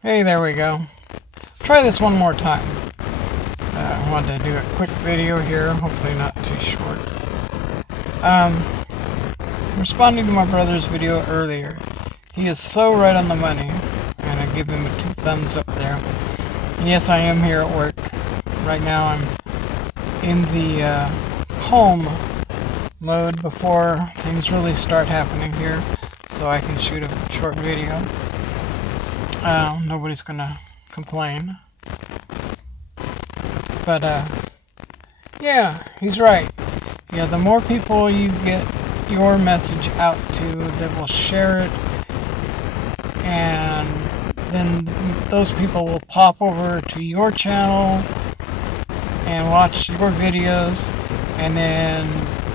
Hey, there we go. Try this one more time. I wanted to do a quick video here, hopefully not too short. Responding to my brother's video earlier, he is so right on the money, and I give him a 2 thumbs up there. And yes, I am here at work. Right now I'm in the calm mode before things really start happening here, so I can shoot a short video. Nobody's gonna complain. But, yeah, he's right. Yeah, the more people you get your message out to that will share it, and then those people will pop over to your channel and watch your videos, and then,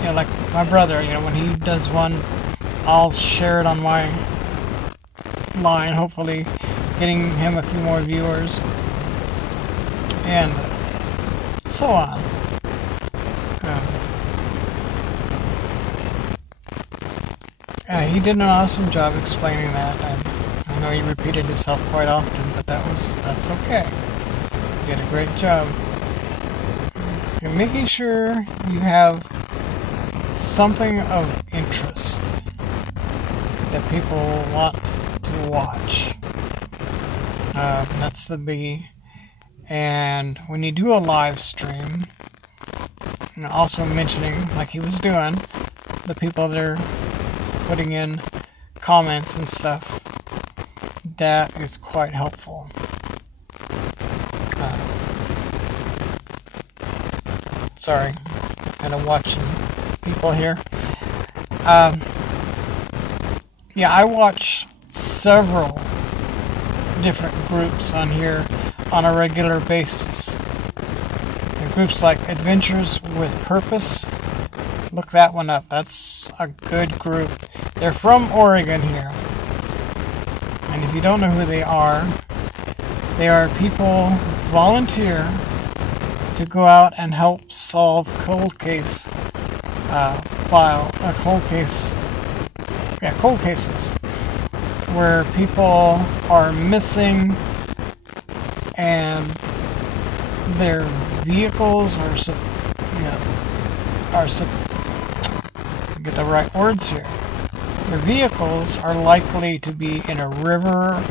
you know, like my brother, you know, when he does one, I'll share it on my line, hopefully getting him a few more viewers, and so on. He did an awesome job explaining that. I know he repeated himself quite often, but that's okay. He did a great job. You're making sure you have something of interest that people want to watch. That's the biggie. And when you do a live stream, and also mentioning, like he was doing, the people that are putting in comments and stuff, that is quite helpful. Sorry, kind of watching people here. Yeah, I watch several different groups on here on a regular basis. Groups like Adventures with Purpose. Look that one up. That's a good group. They're from Oregon here. And if you don't know who they are people who volunteer to go out and help solve cold cases. Cold cases where people are missing and their vehicles get the right words here. Their vehicles are likely to be in a river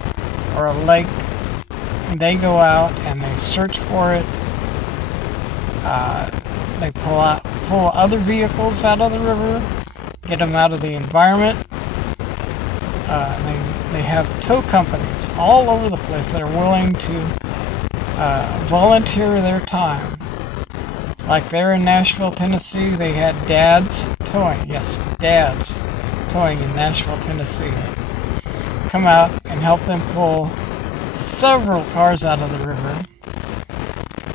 or a lake. They go out and they search for it. They pull other vehicles out of the river, get them out of the environment. They have tow companies all over the place that are willing to volunteer their time. Like there in Nashville, Tennessee, they had Dads Towing. Yes, Dads Towing in Nashville, Tennessee. Come out and help them pull several cars out of the river.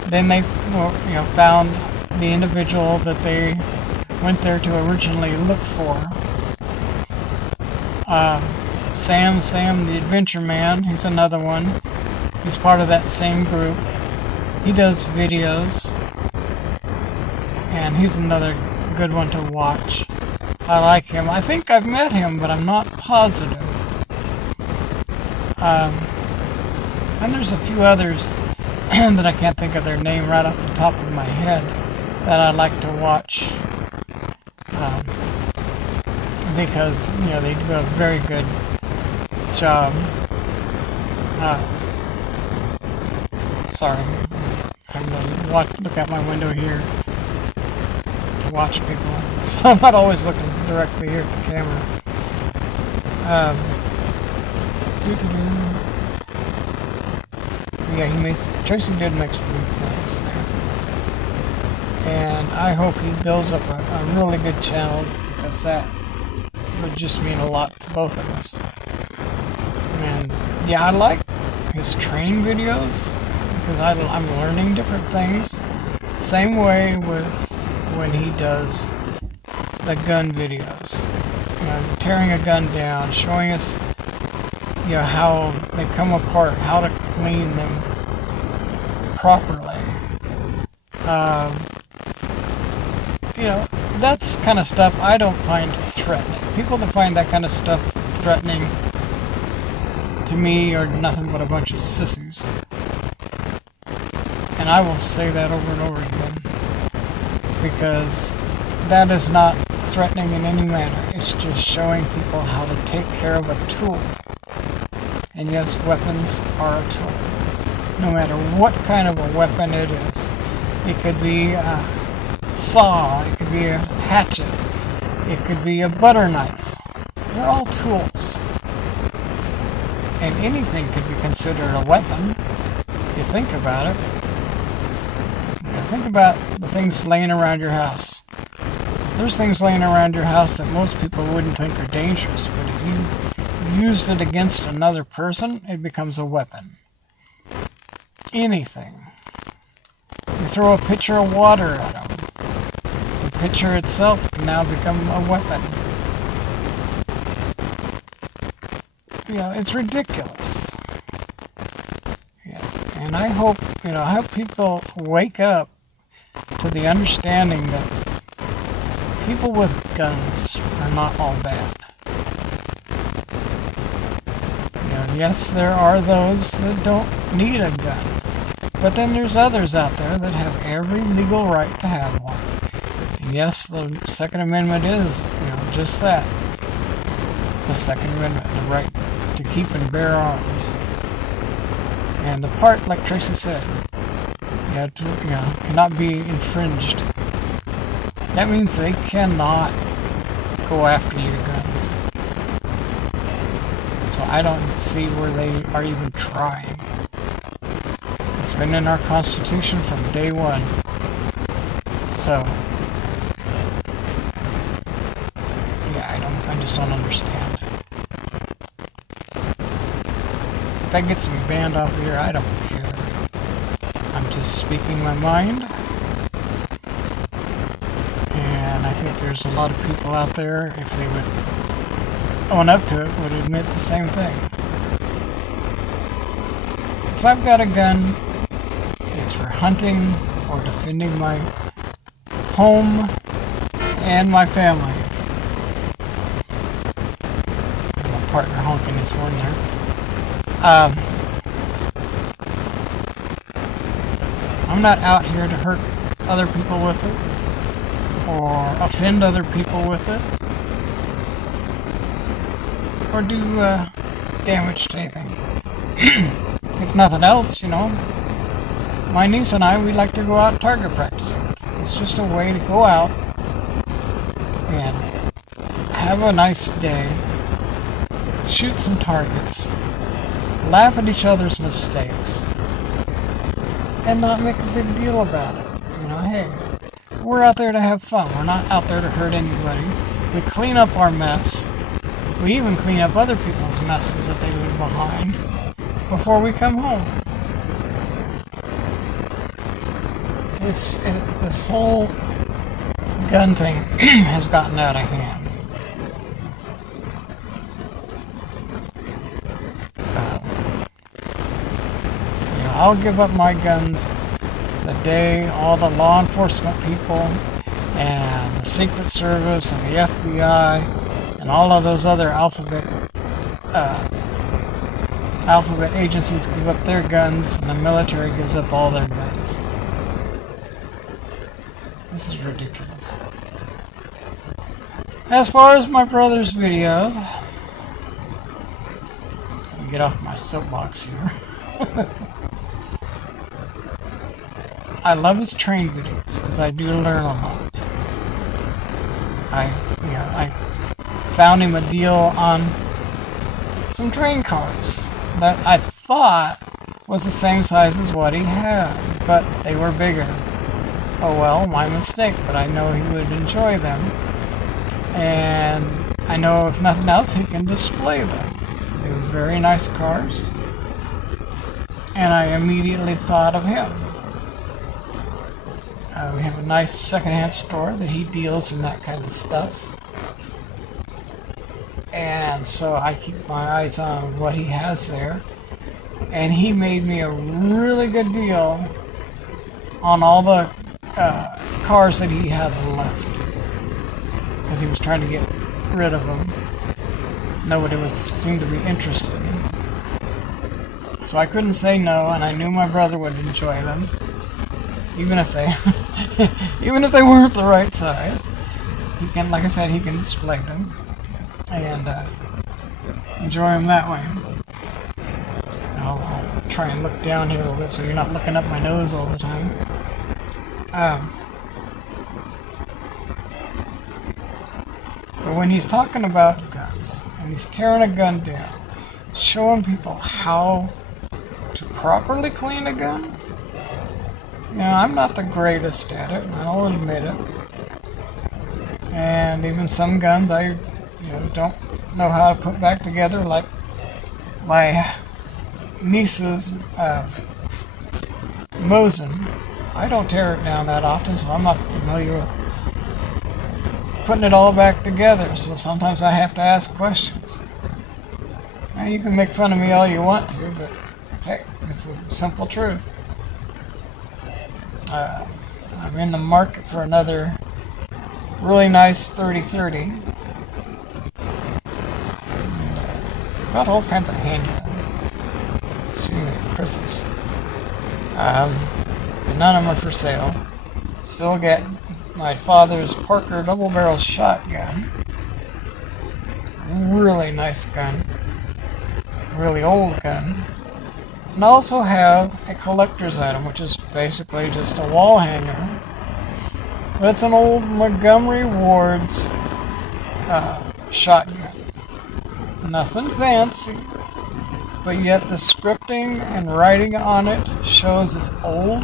Then they, found the individual that they went there to originally look for. Sam the Adventure Man, he's another one. He's part of that same group. He does videos, and he's another good one to watch. I like him. I think I've met him, but I'm not positive. And there's a few others that I can't think of their name right off the top of my head that I like to watch. Because, they do a very good job. Sorry, I'm going to look out my window here to watch people, so I'm not always looking directly here at the camera. Yeah, Tracy did make some good points there, and I hope he builds up a really good channel, because that would just mean a lot to both of us. And yeah, I like his training videos because I'm learning different things. Same way with when he does the gun videos, tearing a gun down, showing us how they come apart, how to clean them properly. That's kind of stuff I don't find threatening. People that find that kind of stuff threatening to me, are nothing but a bunch of sissies. And I will say that over and over again, because that is not threatening in any manner. It's just showing people how to take care of a tool. And yes, weapons are a tool. No matter what kind of a weapon it is. It could be a saw, it could be a hatchet, it could be a butter knife. They're all tools. And anything could be considered a weapon, if you think about it. Think about the things laying around your house. There's things laying around your house that most people wouldn't think are dangerous, but if you used it against another person, it becomes a weapon. Anything. You throw a pitcher of water at them. The pitcher itself can now become a weapon. You know, it's ridiculous. Yeah. And I hope people wake up to the understanding that people with guns are not all bad. You know, yes, there are those that don't need a gun. But then there's others out there that have every legal right to have one. And yes, the Second Amendment is, just that. The Second Amendment, the right to keep and bear arms. And the part, like Tracy said, cannot be infringed. That means they cannot go after your guns. So I don't see where they are even trying. It's been in our Constitution from day one. So, yeah, I just don't understand it. If that gets me banned off here, I don't care. I'm just speaking my mind. And I think there's a lot of people out there, if they would own up to it, would admit the same thing. If I've got a gun, it's for hunting or defending my home and my family. My partner honking his horn there. I'm not out here to hurt other people with it, or offend other people with it, or do damage to anything. If nothing else, my niece and I, we like to go out target practicing. It's just a way to go out and have a nice day, shoot some targets, laugh at each other's mistakes, and not make a big deal about it. Hey, we're out there to have fun. We're not out there to hurt anybody. We clean up our mess. We even clean up other people's messes that they leave behind before we come home. This whole gun thing has gotten out of hand. I'll give up my guns the day all the law enforcement people and the Secret Service and the FBI and all of those other alphabet agencies give up their guns, and the military gives up all their guns. This is ridiculous. As far as my brother's videos, let me get off my soapbox here. I love his train videos because I do learn a lot. I found him a deal on some train cars that I thought was the same size as what he had, but they were bigger. Oh well, my mistake, but I know he would enjoy them. And I know if nothing else, he can display them. They were very nice cars. And I immediately thought of him. We have a nice secondhand store that he deals in that kind of stuff. And so I keep my eyes on what he has there. And he made me a really good deal on all the cars that he had left. Because he was trying to get rid of them. Nobody seemed to be interested. So I couldn't say no, and I knew my brother would enjoy them, even if they even if they weren't the right size. He can, like I said, he can display them and enjoy them that way. I'll try and look down here a little bit so you're not looking up my nose all the time. But when he's talking about guns and he's tearing a gun down, showing people how to properly clean a gun, you know, I'm not the greatest at it, and I'll admit it. And even some guns I, don't know how to put back together, like my niece's Mosin. I don't tear it down that often, so I'm not familiar with putting it all back together, so sometimes I have to ask questions. Now, you can make fun of me all you want to, but hey, it's a simple truth. I'm in the market for another really nice 30-30. Got all kinds of handguns. Excuse me, Christmas. And none of them are for sale. Still get my father's Parker double-barrel shotgun. Really nice gun. Really old gun. And I also have a collector's item, which is basically just a wall hanger. But it's an old Montgomery Ward's shotgun. Nothing fancy, but yet the scripting and writing on it shows it's old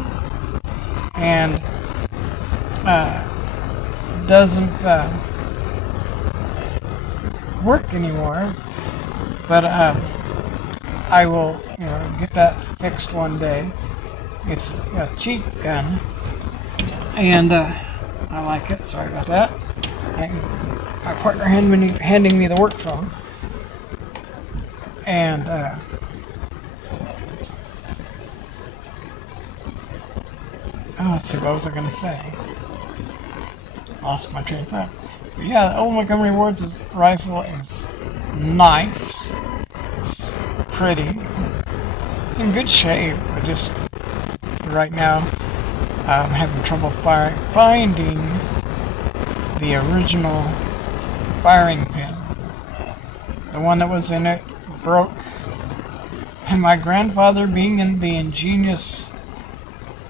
and doesn't work anymore. But I will, get that fixed one day. It's a cheap gun, and I like it. Sorry about that. And my partner handing me the work phone, and let's see, what was I going to say? Lost my train of thought. But yeah, the old Montgomery Ward's rifle is nice. It's pretty. It's in good shape, but just right now I'm having trouble finding the original firing pin. The one that was in it broke, and my grandfather, being the ingenious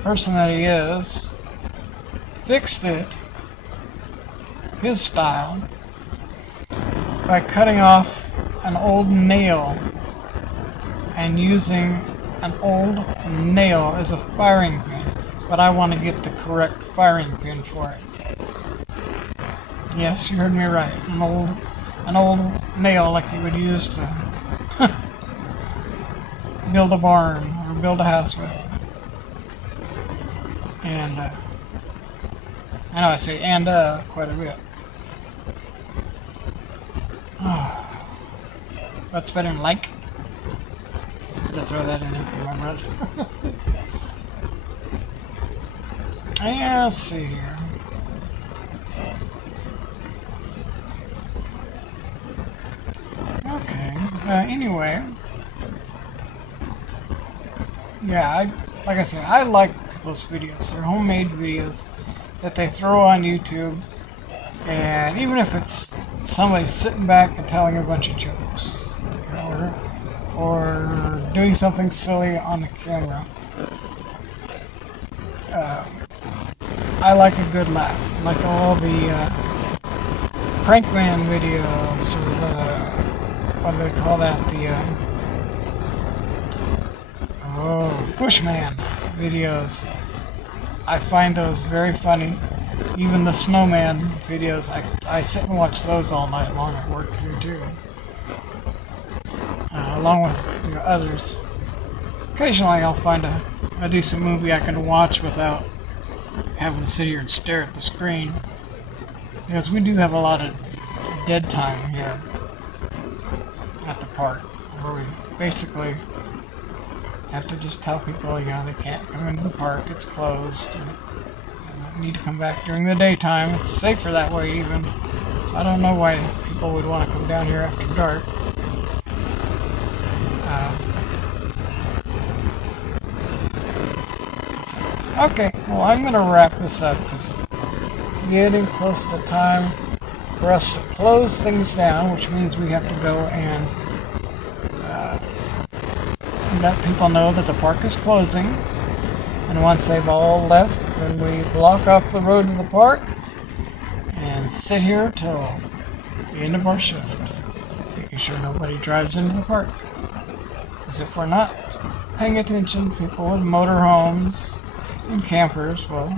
person that he is, fixed it his style by cutting off an old nail and using an old nail as a firing pin. But I want to get the correct firing pin for it. Yes, you heard me right. An old nail like you would use to build a barn or build a house with. And I know I say and quite a bit. What's better than like? I had to throw that in there for my brother. Yeah, let's see here. Okay. Anyway. Yeah, like I said, I like those videos. They're homemade videos that they throw on YouTube. And even if it's somebody sitting back and telling a bunch of jokes, or doing something silly on the camera, I like a good laugh. Like all the Prankman videos, or the, what do they call that, the Bushman videos. I find those very funny. Even the snowman videos, I sit and watch those all night long at work here too. Along with others. Occasionally I'll find a decent movie I can watch without having to sit here and stare at the screen. Because we do have a lot of dead time here at the park, where we basically have to just tell people, they can't come into the park, it's closed. Need to come back during the daytime. It's safer that way even. So I don't know why people would want to come down here after dark. Okay, well, I'm going to wrap this up because it's getting close to time for us to close things down, which means we have to go and let people know that the park is closing. And once they've all left, then we block off the road to the park and sit here till the end of our shift, making sure nobody drives into the park. Because if we're not paying attention, people with motorhomes and campers will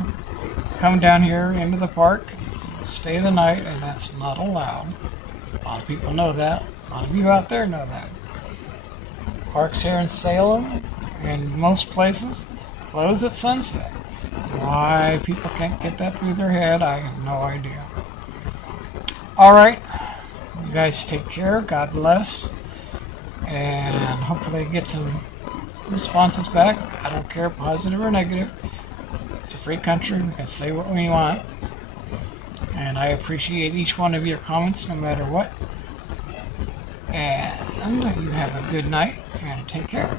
come down here into the park, stay the night, and that's not allowed. A lot of people know that. A lot of you out there know that. Parks here in Salem and most places close at sunset. Why people can't get that through their head, I have no idea. Alright, you guys take care, God bless, and hopefully get some responses back. I don't care, positive or negative. It's a free country, we can say what we want, and I appreciate each one of your comments no matter what. And you have a good night and take care.